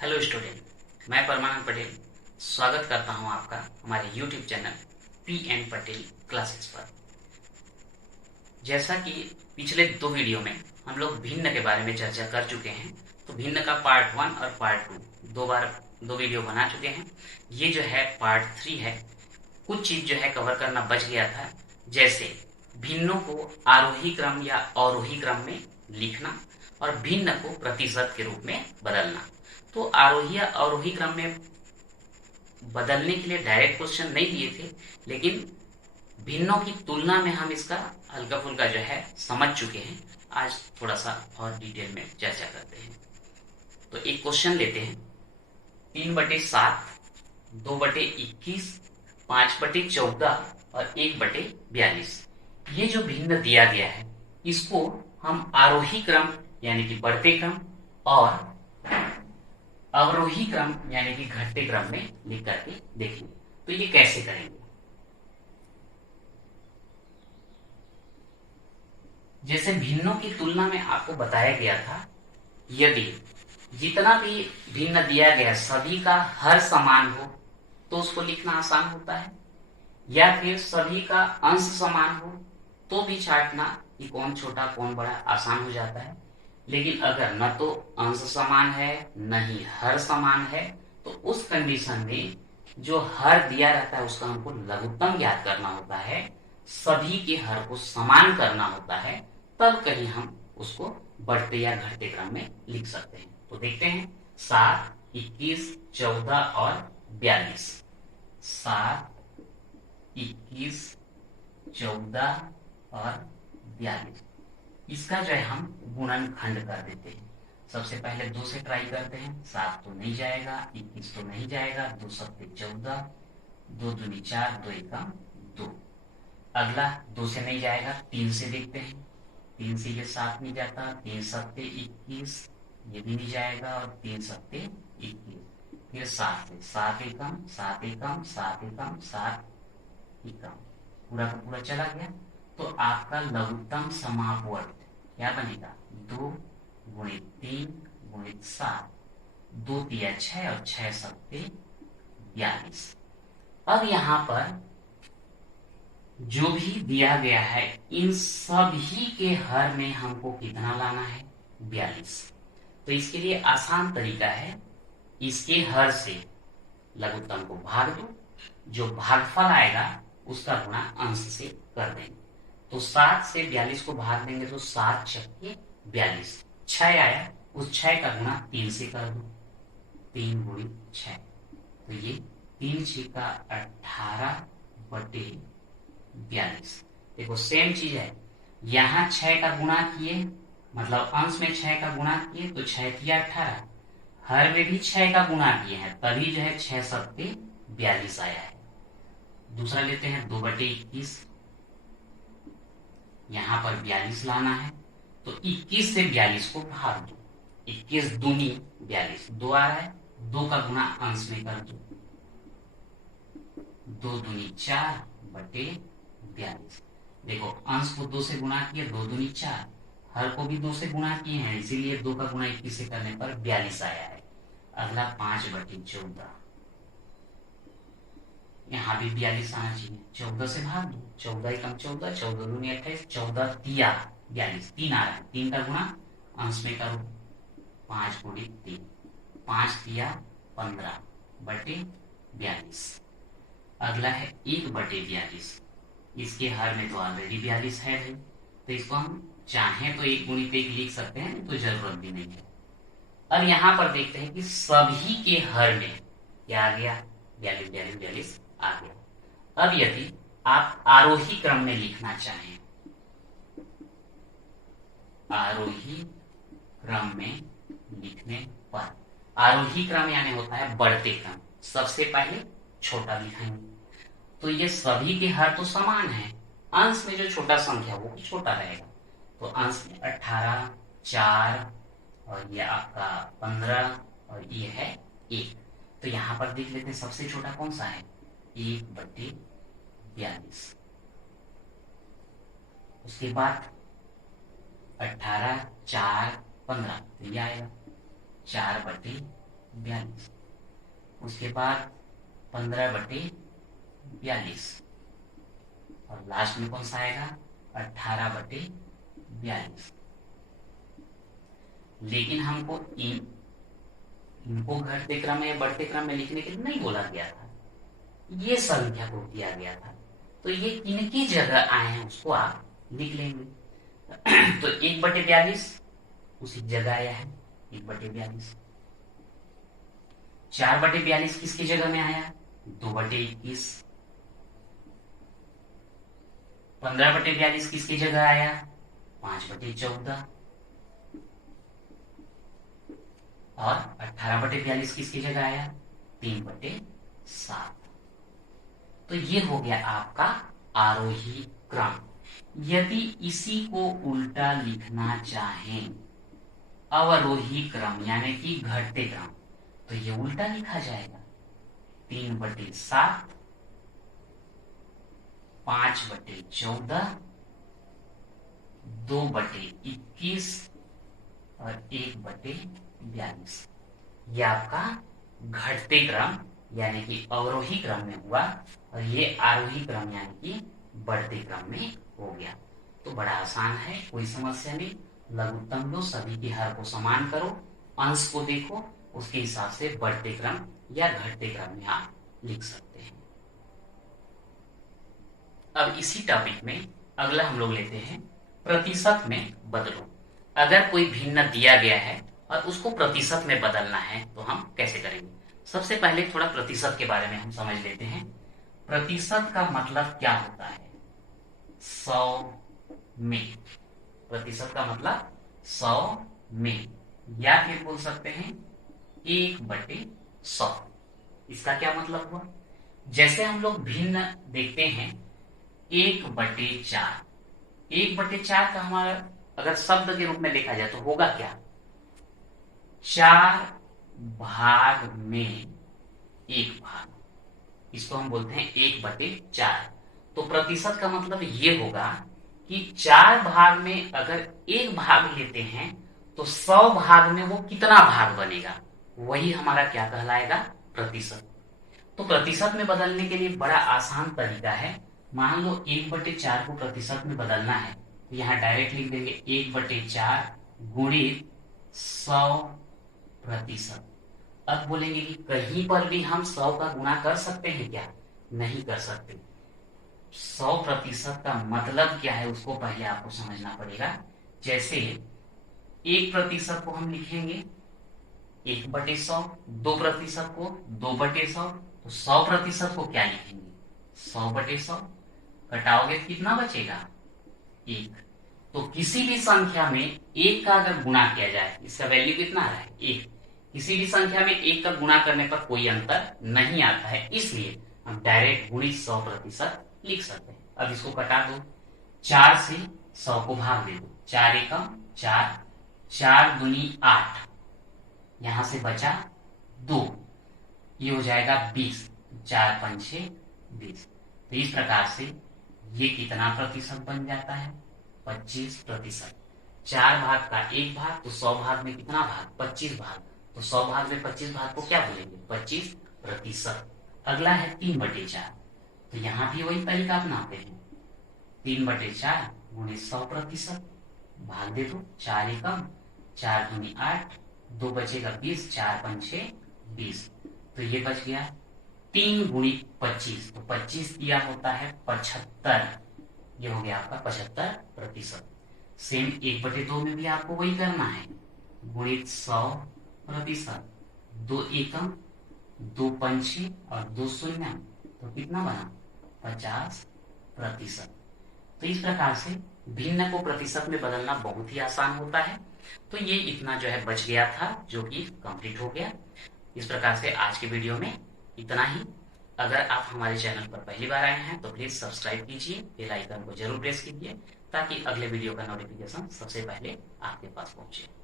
Hello student, मैं परमानंद पटेल स्वागत करता हूं आपका हमारे YouTube चैनल पी एन पटेल क्लासेस पर। जैसा कि पिछले दो वीडियो में हम लोग भिन्न के बारे में चर्चा कर चुके हैं, तो भिन्न का पार्ट 1 और पार्ट 2 दो वीडियो बना चुके हैं। ये जो है पार्ट 3 है। कुछ चीज जो है कवर करना बच गया था, जैसे भिन्नों को आरोही क्रम या अवरोही क्रम में लिखना और भिन्न को प्रतिशत के रूप में बदलना। तो आरोही या अवरोही क्रम में बदलने के लिए डायरेक्ट क्वेश्चन नहीं दिए थे, लेकिन भिन्नों की तुलना में हम इसका हल्का फुल्का जो है समझ चुके हैं। आज थोड़ा सा और डिटेल में चर्चा करते हैं। तो एक क्वेश्चन लेते हैं। 3/7, 2/21, 5/14 और 1/42। ये जो भिन्न दिया गया है, इसको हम आरोही क्रम यानी कि बढ़ते क्रम और अवरोही क्रम यानी कि घटते क्रम में लिख करके देखेंगे। तो ये कैसे करेंगे? जैसे भिन्नों की तुलना में आपको बताया गया था, यदि जितना भी भिन्न दिया गया सभी का हर समान हो तो उसको लिखना आसान होता है, या फिर सभी का अंश समान हो तो भी छांटना कि कौन छोटा कौन बड़ा आसान हो जाता है। लेकिन अगर न तो अंश समान है न ही हर समान है, तो उस कंडीशन में जो हर दिया रहता है उसका हमको लघुत्तम ज्ञात करना होता है, सभी के हर को समान करना होता है, तब कहीं हम उसको बढ़ते या घटते क्रम में लिख सकते हैं। तो देखते हैं 7, 21, 14 और 42। 7, 21, 14 और 42, इसका जो है हम गुणनखंड कर देते हैं। सबसे पहले 2 से ट्राई करते हैं। 7 तो नहीं जाएगा, 21 तो नहीं जाएगा, 2 सत्ते 14, 2 दूनी 4, 2 एकम 2। अगला 2 से नहीं जाएगा, 3 से देखते हैं। 3 से ये 7 नहीं जाता, 3 सत्ते 21, ये भी नहीं जाएगा, और 3 सत्ते 21। फिर 7 से 7 एकम 7 एकम 7 एकम 7 एकम, पूरा का पूरा चला गया। तो आपका लघुत्तम समापवर्त क्या बनेगा? 2 गुणित 3 गुणित 7, 2 तिया 6 और 6 सत्ते 42। अब यहां पर जो भी दिया गया है, इन सभी के हर में हमको कितना लाना है? 42। तो इसके लिए आसान तरीका है, इसके हर से लघुत्तम को भाग दो, जो भागफल आएगा उसका गुणा अंश से कर देंगे। तो 7 से 42 को भाग देंगे तो 7 छक्के 42, 6 आया, उस 6 का गुणा 3 से कर दो, 3 गुणित 6। तो ये 3 छक्का 18/42। देखो सेम चीज है, यहां 6 का गुणा किए, मतलब अंश में 6 का गुणा किए तो 6 किया 18, हर में भी 6 का गुणा किए हैं, तभी जो है 6 सत्ते 42 आया है। दूसरा लेते हैं 2/21, यहां पर 42 लाना है, तो 21 से 42 को भाग दो, 21 दूनी 42, 2 आ रहा है, 2 का गुणा अंश में कर दो, 2 दूनी 4/42। देखो अंश को 2 से गुणा किए, 2 दूनी 4, हर को भी 2 से गुणा किए हैं, इसीलिए 2 का गुणा 21 से करने पर 42 आया है। अगला 5/14, यहाँ भी 42 आना चाहिए, 14 से भाग दो, 14 एकम 14, 14 दूनी 28, 14 तिया 42, 3 आ रहा है, 3 का गुणा अंश में करो, 5 गुणित 3, 5 तिया 15/42। अगला है 1/42, इसके हर में तो ऑलरेडी 42 है भाई, तो इसको हम चाहें तो 1 गुणित 1 लिख सकते हैं, तो जरूरत भी नहीं है। अब यहां पर देखते हैं कि सभी के हर में क्या आ गया? 42 42 42 आ गया। अब यदि आप आरोही क्रम में लिखना चाहें, आरोही क्रम में लिखने पर, आरोही क्रम यानी होता है बढ़ते क्रम, सबसे पहले छोटा लिखेंगे, तो ये सभी के हर तो समान है, अंश में जो छोटा संख्या वो भी छोटा रहेगा, तो अंश में 18, 4 और ये आपका 15 और ये है 1। तो यहां पर देख लेते हैं सबसे छोटा कौन सा है? 1/42। उसके बाद 18, 4, 15, तो ये आएगा 4/42। 42। उसके बाद 15/42 और लास्ट में कौन सा आएगा 18/42। लेकिन हमको इनको घटते क्रम या बढ़ते क्रम में लिखने के लिए नहीं बोला गया था, ये संख्या को दिया गया था। तो ये किनकी जगह आए हैं उसको आप लिख लेंगे। तो 1/42 उसी जगह आया है 1/42। 4/42 किसकी जगह में आया 2/21। 15/42 किसकी जगह आया 5/14 और 18/42 किसकी जगह आया 3/7। तो ये हो गया आपका आरोही क्रम। यदि इसी को उल्टा लिखना चाहें अवरोही क्रम यानी कि घटते क्रम, तो ये उल्टा लिखा जाएगा 3/7, 5/14, 2/21 और 1/42। ये आपका घटते क्रम यानी कि अवरोही क्रम में हुआ और ये आरोही क्रम यानी कि बढ़ते क्रम में हो गया। तो बड़ा आसान है, कोई समस्या नहीं। लघुत्तम लो, सभी के हर को समान करो, अंश को देखो, उसके हिसाब से बढ़ते क्रम या घटते क्रम में आप लिख सकते हैं। अब इसी टॉपिक में अगला हम लोग लेते हैं प्रतिशत में बदलो। अगर कोई भिन्न दिया गया है और उसको प्रतिशत में बदलना है तो हम कैसे करेंगे। सबसे पहले थोड़ा प्रतिशत के बारे में हम समझ लेते हैं। प्रतिशत का मतलब क्या होता है 100 में। प्रतिशत का मतलब 100 में, या फिर बोल सकते हैं 1/100। इसका क्या मतलब हुआ, जैसे हम लोग भिन्न देखते हैं 1/4। 1/4 का हमारा अगर शब्द के रूप में लिखा जाए तो होगा क्या 4 भाग में 1 भाग। इसको हम बोलते हैं 1/4। तो प्रतिशत का मतलब ये होगा कि 4 भाग में अगर 1 भाग लेते हैं तो 100 भाग में वो कितना भाग बनेगा, वही हमारा क्या कहलाएगा प्रतिशत। तो प्रतिशत में बदलने के लिए बड़ा आसान तरीका है। मान लो 1/4 को प्रतिशत में बदलना है तो यहाँ डायरेक्ट लिख देंगे 1/4 गुणित 100%। अब बोलेंगे कि कहीं पर भी हम 100 का गुणा कर सकते हैं क्या, नहीं कर सकते। 100% का मतलब क्या है उसको पहले आपको समझना पड़ेगा। जैसे 1% को हम लिखेंगे 1/100, 2% को 2/100, तो 100% को क्या लिखेंगे 100/100। घटाओगे कितना बचेगा 1। तो किसी भी संख्या में 1 का अगर गुणा किया जाए, इसका वैल्यू कितना आ रहा है 1। किसी भी संख्या में 1 का गुणा करने पर कोई अंतर नहीं आता है, इसलिए हम डायरेक्ट गुणित 100% लिख सकते हैं। अब इसको कटा दो, 4 से 100 को भाग दे दो, 4 एकम 4, 4 दूनी 8, यहां से बचा 2, ये हो जाएगा 20, 4 पंचे 20। तो इस प्रकार से ये कितना प्रतिशत बन जाता है 25%। 4 भाग का 1 भाग, तो 100 भाग में कितना भाग 25 भाग, तो 100 भाग में 25 भाग को क्या बोलेंगे 25%। अगला है 3/4। तो यहां भी वही तरीका अपनाते हैं, 3/4 गुणित 100%, भाग दे दो, 4 एकम 4 दूनी 8, 2 बचेगा 20, 4 पंचे 20। तो ये बच गया 3 गुणित 25, तो 25 दिया होता है 75, ये हो गया आपका 75%। सेम 1/2 में भी आपको वही करना है, गुणित 100%, 2 एकम 2 पंचे और 2 शून्य, तो कितना बना 50%। तो इस प्रकार से भिन्न को प्रतिशत में बदलना बहुत ही आसान होता है। तो ये इतना जो है बच गया था जो कि कंप्लीट हो गया। इस प्रकार से आज के वीडियो में इतना ही। अगर आप हमारे चैनल पर पहली बार आए हैं तो प्लीज सब्सक्राइब कीजिए, बेल आइकन को जरूर प्रेस कीजिए ताकि अगले वीडियो का नोटिफिकेशन सबसे पहले आपके पास पहुंचे।